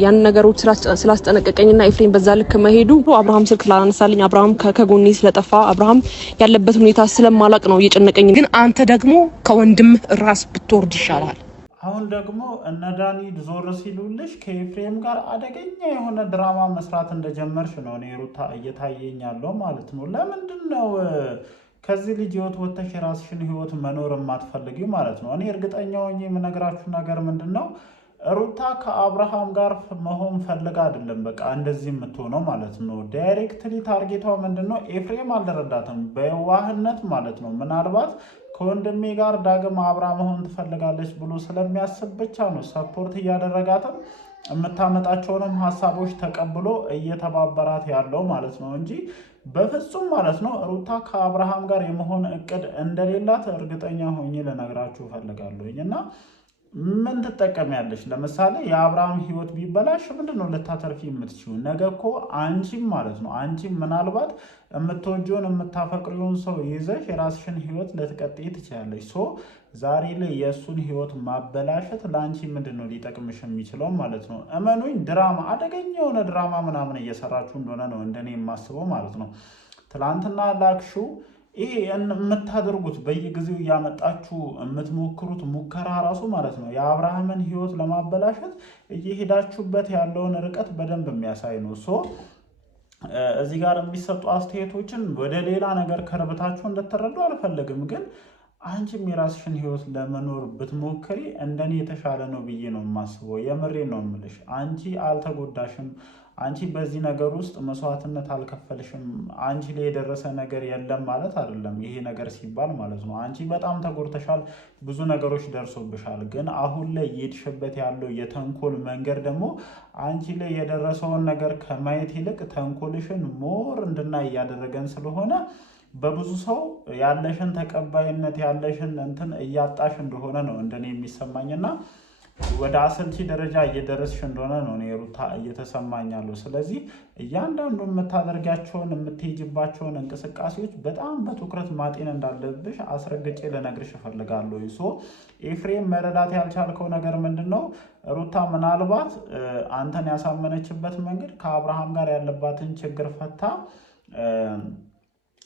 ያን ነገሮች ስላስጠነቀቀኝና ኤፍሬም በዛ ልክ መሄዱ አብርሃም ስልክ ላነሳልኝ አብርሃም ከጎኔ ስለጠፋ አብርሃም ያለበት ሁኔታ ስለማላቅ ነው እየጨነቀኝ። ግን አንተ ደግሞ ከወንድም ራስ ብትወርድ ይሻላል። አሁን ደግሞ እነ ዳኒ ዞር ሲሉልሽ ከኤፍሬም ጋር አደገኛ የሆነ ድራማ መስራት እንደጀመርሽ ነው እኔ ሩታ እየታየኝ ያለው ማለት ነው። ለምንድን ነው ከዚህ ልጅ ህይወት ወጥተሽ የራስሽን ህይወት መኖር የማትፈልጊው ማለት ነው? እኔ እርግጠኛ ሆኜ የምነግራችሁ ነገር ምንድን ነው ሩታ ከአብርሃም ጋር መሆን ፈልጋ አይደለም በቃ እንደዚህ የምትሆነው ማለት ነው። ዳይሬክትሊ ታርጌቷ ምንድነው ኤፍሬም አልተረዳትም በዋህነት ማለት ነው። ምናልባት ከወንድሜ ጋር ዳግም አብራ መሆን ትፈልጋለች ብሎ ስለሚያስብ ብቻ ነው ሰፖርት እያደረጋትም የምታመጣቸውንም ሀሳቦች ተቀብሎ እየተባበራት ያለው ማለት ነው እንጂ በፍጹም ማለት ነው ሩታ ከአብርሃም ጋር የመሆን እቅድ እንደሌላት እርግጠኛ ሆኜ ልነግራችሁ ፈልጋለሁኝ። እና ምን ትጠቀሚያለሽ? ለምሳሌ የአብርሃም ህይወት ቢበላሽ ምንድነው ልታተርፊ የምትችይው? ነገ እኮ አንቺም ማለት ነው አንቺም ምናልባት የምትወጂውን የምታፈቅሪውን ሰው ይዘሽ የራስሽን ህይወት ልትቀጥይ ትችላለሽ። ሶ ዛሬ ላይ የእሱን ህይወት ማበላሸት ለአንቺ ምንድነው ሊጠቅምሽ የሚችለው ማለት ነው? እመኑኝ ድራማ አደገኛ የሆነ ድራማ ምናምን እየሰራችሁ እንደሆነ ነው እንደኔ የማስበው ማለት ነው። ትላንትና ላክሹ ይሄ የምታደርጉት በየጊዜው እያመጣችሁ የምትሞክሩት ሙከራ ራሱ ማለት ነው የአብርሃምን ህይወት ለማበላሸት እየሄዳችሁበት ያለውን ርቀት በደንብ የሚያሳይ ነው። ሶ እዚህ ጋር የሚሰጡ አስተያየቶችን ወደ ሌላ ነገር ከርብታችሁ እንድትረዱ አልፈልግም። ግን አንቺም የራስሽን ህይወት ለመኖር ብትሞክሪ እንደኔ የተሻለ ነው ብዬ ነው የማስበው። የምሬን ነው የምልሽ። አንቺ አልተጎዳሽም። አንቺ በዚህ ነገር ውስጥ መስዋዕትነት አልከፈልሽም። አንቺ ላይ የደረሰ ነገር የለም ማለት አይደለም ይሄ ነገር ሲባል ማለት ነው። አንቺ በጣም ተጎድተሻል፣ ብዙ ነገሮች ደርሶብሻል። ግን አሁን ላይ እየሄድሽበት ያለው የተንኮል መንገድ ደግሞ አንቺ ላይ የደረሰውን ነገር ከማየት ይልቅ ተንኮልሽን ሞር እንድናይ እያደረገን ስለሆነ በብዙ ሰው ያለሽን ተቀባይነት ያለሽን እንትን እያጣሽ እንደሆነ ነው እንደኔ የሚሰማኝና ወደ አሰልቺ ደረጃ እየደረስሽ እንደሆነ ነው እኔ ሩታ እየተሰማኝ ያለው። ስለዚህ እያንዳንዱ የምታደርጋቸውን የምትሄጅባቸውን እንቅስቃሴዎች በጣም በትኩረት ማጤን እንዳለብሽ አስረግጬ ልነግርሽ እፈልጋለሁ። ሶ ኤፍሬም መረዳት ያልቻልከው ነገር ምንድነው? ሩታ ምናልባት አንተን ያሳመነችበት መንገድ ከአብርሃም ጋር ያለባትን ችግር ፈታ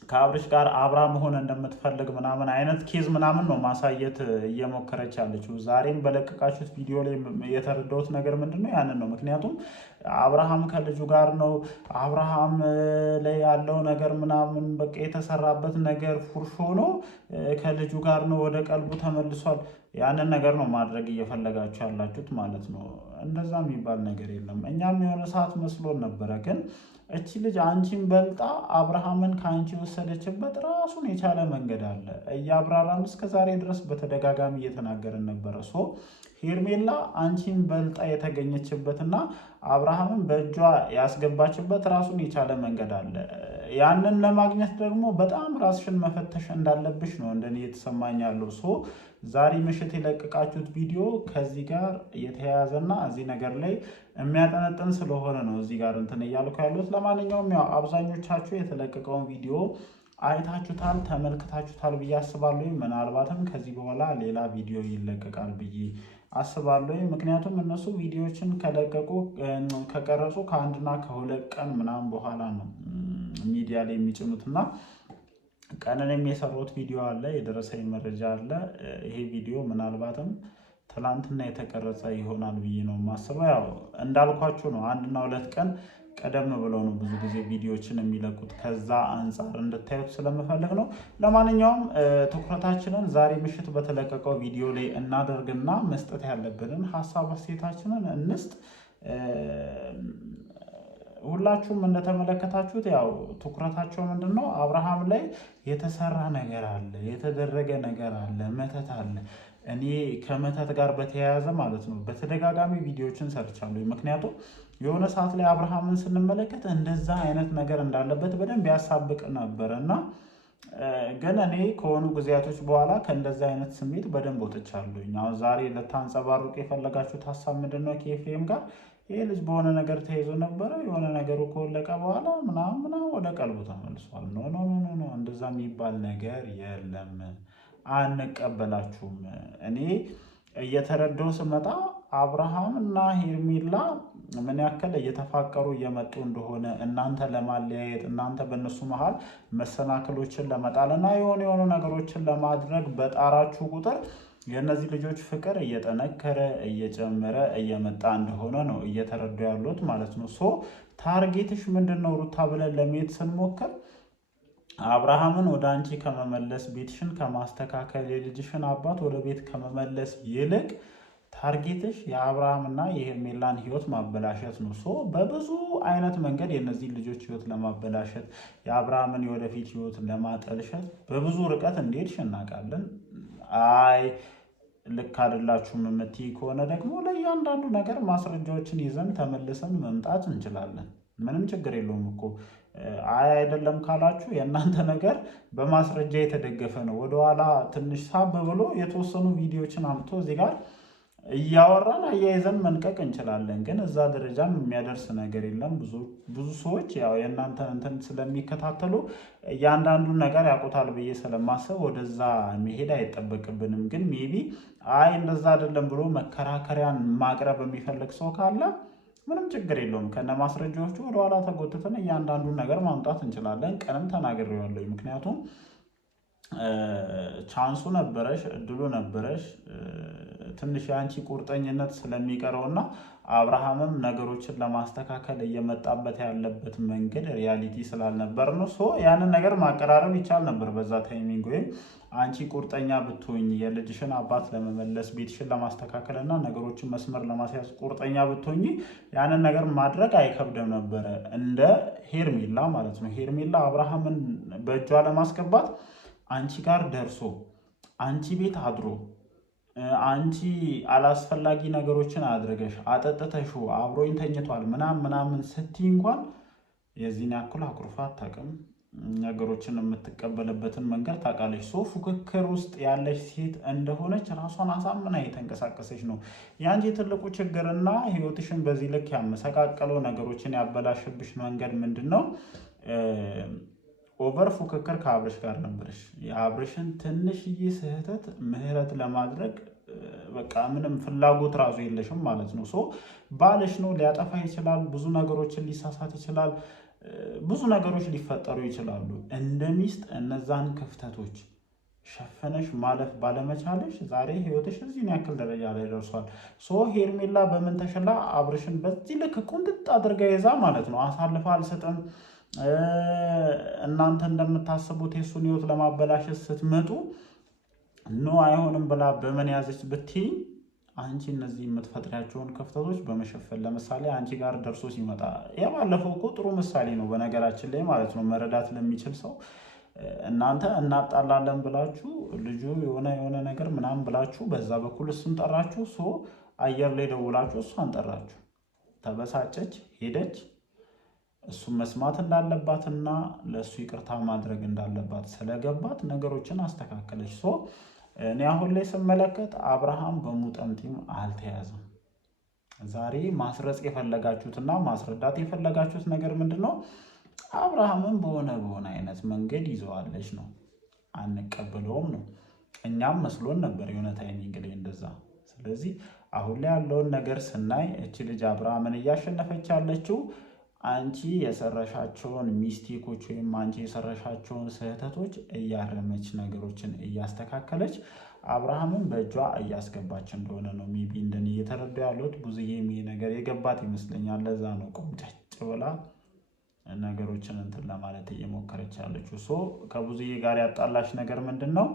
ከአብርሽ ጋር አብራ መሆን እንደምትፈልግ ምናምን አይነት ኬዝ ምናምን ነው ማሳየት እየሞከረች ያለችው። ዛሬም በለቀቃችሁት ቪዲዮ ላይ የተረዳሁት ነገር ምንድነው ያንን ነው። ምክንያቱም አብርሃም ከልጁ ጋር ነው፣ አብርሃም ላይ ያለው ነገር ምናምን በቃ የተሰራበት ነገር ፉርሽ ሆኖ ከልጁ ጋር ነው፣ ወደ ቀልቡ ተመልሷል። ያንን ነገር ነው ማድረግ እየፈለጋችሁ ያላችሁት ማለት ነው። እንደዛ የሚባል ነገር የለም። እኛም የሆነ ሰዓት መስሎን ነበረ ግን እቺ ልጅ አንቺን በልጣ አብርሃምን ከአንቺ ወሰደችበት ራሱን የቻለ መንገድ አለ። እያብራራን እስከዛሬ ድረስ በተደጋጋሚ እየተናገርን ነበረ። ሶ ሄርሜላ አንቺን በልጣ የተገኘችበትና አብርሃምን በእጇ ያስገባችበት ራሱን የቻለ መንገድ አለ። ያንን ለማግኘት ደግሞ በጣም ራስሽን መፈተሽ እንዳለብሽ ነው እንደኔ የተሰማኝ ያለው። ሶ ዛሬ ምሽት የለቀቃችሁት ቪዲዮ ከዚህ ጋር የተያያዘና እዚህ ነገር ላይ የሚያጠነጥን ስለሆነ ነው እዚህ ጋር እንትን እያልኩ ያሉት። ለማንኛውም ያው አብዛኞቻችሁ የተለቀቀውን ቪዲዮ አይታችሁታል፣ ተመልክታችሁታል ብዬ አስባለሁ። ምናልባትም ከዚህ በኋላ ሌላ ቪዲዮ ይለቀቃል ብዬ አስባለሁ። ምክንያቱም እነሱ ቪዲዮዎችን ከቀረጹ ከአንድና ከሁለት ቀን ምናምን በኋላ ነው ሚዲያ ላይ የሚጭኑትና ቀንንም የሰሩት ቪዲዮ አለ፣ የደረሰኝ መረጃ አለ። ይሄ ቪዲዮ ምናልባትም ትላንትና የተቀረጸ ይሆናል ብዬ ነው የማስበው። ያው እንዳልኳችሁ ነው አንድና ሁለት ቀን ቀደም ብለው ነው ብዙ ጊዜ ቪዲዮዎችን የሚለቁት። ከዛ አንጻር እንድታዩት ስለምፈልግ ነው። ለማንኛውም ትኩረታችንን ዛሬ ምሽት በተለቀቀው ቪዲዮ ላይ እናደርግና መስጠት ያለብንን ሀሳብ አስተያየታችንን እንስጥ። ሁላችሁም እንደተመለከታችሁት ያው ትኩረታቸው ምንድነው? አብርሃም ላይ የተሰራ ነገር አለ፣ የተደረገ ነገር አለ፣ መተት አለ። እኔ ከመተት ጋር በተያያዘ ማለት ነው በተደጋጋሚ ቪዲዮዎችን ሰርቻለሁ። ምክንያቱም የሆነ ሰዓት ላይ አብርሃምን ስንመለከት እንደዛ አይነት ነገር እንዳለበት በደንብ ያሳብቅ ነበር እና ግን እኔ ከሆኑ ጊዜያቶች በኋላ ከእንደዛ አይነት ስሜት በደንብ ወጥቻለሁ። አሁን ዛሬ ልታንጸባርቁ የፈለጋችሁት ሀሳብ ምንድነው? ከኤፍሬም ጋር ይሄ ልጅ በሆነ ነገር ተይዞ ነበረ፣ የሆነ ነገሩ ከወለቀ በኋላ ምናምን ወደ ቀልቡ ተመልሷል። ኖ እንደዛ የሚባል ነገር የለም፣ አንቀበላችሁም። እኔ እየተረዳው ስመጣ አብርሃም እና ሄርሜላ ምን ያክል እየተፋቀሩ እየመጡ እንደሆነ እናንተ ለማለያየት እናንተ በእነሱ መሀል መሰናክሎችን ለመጣል እና የሆኑ ነገሮችን ለማድረግ በጣራችሁ ቁጥር የእነዚህ ልጆች ፍቅር እየጠነከረ እየጨመረ እየመጣ እንደሆነ ነው እየተረዱ ያሉት ማለት ነው። ሶ ታርጌትሽ ምንድን ነው ሩታ ብለን ለመሄድ ስንሞክር አብርሃምን ወደ አንቺ ከመመለስ ቤትሽን ከማስተካከል የልጅሽን አባት ወደ ቤት ከመመለስ ይልቅ ታርጌትሽ የአብርሃምና የሄርሜላን ህይወት ማበላሸት ነው። ሶ በብዙ አይነት መንገድ የእነዚህ ልጆች ህይወት ለማበላሸት የአብርሃምን የወደፊት ህይወት ለማጠልሸት በብዙ ርቀት እንደሄድሽ እናውቃለን። አይ ልክ አይደላችሁም የምትይ ከሆነ ደግሞ ለእያንዳንዱ ነገር ማስረጃዎችን ይዘን ተመልሰን መምጣት እንችላለን። ምንም ችግር የለውም እኮ። አይ አይደለም ካላችሁ የእናንተ ነገር በማስረጃ የተደገፈ ነው። ወደኋላ ትንሽ ሳብ ብሎ የተወሰኑ ቪዲዮዎችን አምጥቶ እዚህ ጋር እያወራን አያይዘን መንቀቅ እንችላለን። ግን እዛ ደረጃም የሚያደርስ ነገር የለም። ብዙ ሰዎች ያው የእናንተ እንትን ስለሚከታተሉ እያንዳንዱን ነገር ያውቁታል ብዬ ስለማሰብ ወደዛ መሄድ አይጠበቅብንም። ግን ሜቢ አይ እንደዛ አይደለም ብሎ መከራከሪያን ማቅረብ የሚፈልግ ሰው ካለ ምንም ችግር የለውም። ከነ ማስረጃዎቹ ወደኋላ ተጎትተን እያንዳንዱን ነገር ማምጣት እንችላለን። ቀንም ተናግሬዋለሁ። ምክንያቱም ቻንሱ ነበረሽ፣ እድሉ ነበረሽ። ትንሽ የአንቺ ቁርጠኝነት ስለሚቀረውና አብርሃምም ነገሮችን ለማስተካከል እየመጣበት ያለበት መንገድ ሪያሊቲ ስላልነበር ነው። ሶ ያንን ነገር ማቀራረብ ይቻል ነበር በዛ ታይሚንግ። ወይም አንቺ ቁርጠኛ ብትሆኝ የልጅሽን አባት ለመመለስ ቤትሽን ለማስተካከል እና ነገሮችን መስመር ለማስያዝ ቁርጠኛ ብትሆኝ ያንን ነገር ማድረግ አይከብድም ነበረ፣ እንደ ሄርሜላ ማለት ነው። ሄርሜላ አብርሃምን በእጇ ለማስገባት አንቺ ጋር ደርሶ አንቺ ቤት አድሮ አንቺ አላስፈላጊ ነገሮችን አድርገሽ አጠጥተሹ አብሮኝ ተኝቷል ምናምን ስትይ እንኳን የዚህን ያክል አኩርፋ አታውቅም። ነገሮችን የምትቀበልበትን መንገድ ታውቃለች። ሶ ፉክክር ውስጥ ያለች ሴት እንደሆነች ራሷን አሳምና የተንቀሳቀሰች ነው። የአንቺ ትልቁ ችግርና ህይወትሽን በዚህ ልክ ያመሰቃቀለው ነገሮችን ያበላሽብሽ መንገድ ምንድን ነው? ኦቨር ፉክክር ከአብርሽ ጋር ነበረሽ። የአብርሽን ትንሽዬ ስህተት ምህረት ለማድረግ በቃ ምንም ፍላጎት ራሱ የለሽም ማለት ነው። ሶ ባልሽ ነው፣ ሊያጠፋ ይችላል፣ ብዙ ነገሮችን ሊሳሳት ይችላል፣ ብዙ ነገሮች ሊፈጠሩ ይችላሉ። እንደ ሚስት እነዛን ክፍተቶች ሸፈነሽ ማለፍ ባለመቻለሽ ዛሬ ህይወትሽ እዚህን ያክል ደረጃ ላይ ደርሷል። ሶ ሄርሜላ በምን ተሽላ አብርሽን በዚህ ልክ ቁንጥጥ አድርጋ ይዛ ማለት ነው አሳልፋ አልሰጥም እናንተ እንደምታስቡት የሱን ህይወት ለማበላሸት ስትመጡ ኖ አይሆንም ብላ በምን ያዘች ብትይ አንቺ እነዚህ የምትፈጥሪያቸውን ክፍተቶች በመሸፈን ለምሳሌ አንቺ ጋር ደርሶ ሲመጣ የባለፈው እኮ ጥሩ ምሳሌ ነው በነገራችን ላይ ማለት ነው። መረዳት ለሚችል ሰው እናንተ እናጣላለን ብላችሁ ልጁ የሆነ ነገር ምናምን ብላችሁ በዛ በኩል እሱን ጠራችሁ። ሶ አየር ላይ ደውላችሁ እሷን ጠራችሁ። ተበሳጨች፣ ሄደች። እሱም መስማት እንዳለባትና ለእሱ ይቅርታ ማድረግ እንዳለባት ስለገባት ነገሮችን አስተካከለች። ሶ እኔ አሁን ላይ ስመለከት አብርሃም በሙጠምጢም አልተያዘም። ዛሬ ማስረጽ የፈለጋችሁትና ማስረዳት የፈለጋችሁት ነገር ምንድን ነው? አብርሃምን በሆነ አይነት መንገድ ይዘዋለች ነው፣ አንቀበለውም ነው። እኛም መስሎን ነበር የሆነ ታይሚንግ ላይ እንደዛ። ስለዚህ አሁን ላይ ያለውን ነገር ስናይ እቺ ልጅ አብርሃምን እያሸነፈች ያለችው አንቺ የሰራሻቸውን ሚስቴኮች ወይም አንቺ የሰራሻቸውን ስህተቶች እያረመች ነገሮችን እያስተካከለች አብርሃምን በእጇ እያስገባች እንደሆነ ነው ሜቢ እንደኔ እየተረዱ ያሉት። ብዙዬም ይሄ ነገር የገባት ይመስለኛል። ለዛ ነው ቆምጨጭ ብላ ነገሮችን እንትን ለማለት እየሞከረች ያለችው። ሶ ከብዙዬ ጋር ያጣላሽ ነገር ምንድን ነው?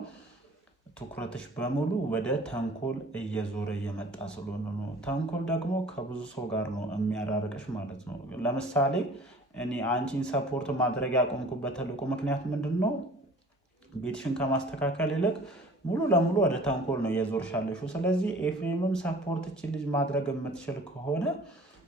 ትኩረትሽ በሙሉ ወደ ተንኮል እየዞረ እየመጣ ስለሆነ ነው። ተንኮል ደግሞ ከብዙ ሰው ጋር ነው የሚያራርቅሽ ማለት ነው። ለምሳሌ እኔ አንቺን ሰፖርት ማድረግ ያቆምኩበት ትልቁ ምክንያት ምንድን ነው? ቤትሽን ከማስተካከል ይልቅ ሙሉ ለሙሉ ወደ ተንኮል ነው እየዞርሻለሽው። ስለዚህ ኤፍሬምም ሰፖርት እቺ ልጅ ማድረግ የምትችል ከሆነ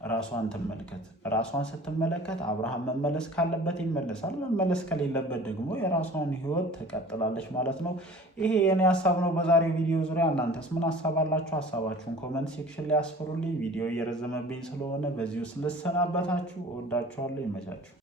ራሷን ትመልከት። ራሷን ስትመለከት አብርሃም መመለስ ካለበት ይመለሳል፣ መመለስ ከሌለበት ደግሞ የራሷን ህይወት ትቀጥላለች ማለት ነው። ይሄ የኔ ሀሳብ ነው በዛሬው ቪዲዮ ዙሪያ። እናንተስ ምን ሀሳብ አላችሁ? ሀሳባችሁን ኮመንት ሴክሽን ላይ አስፍሩልኝ። ቪዲዮ እየረዘመብኝ ስለሆነ በዚሁ ልሰናበታችሁ። እወዳችኋለሁ። ይመቻችሁ።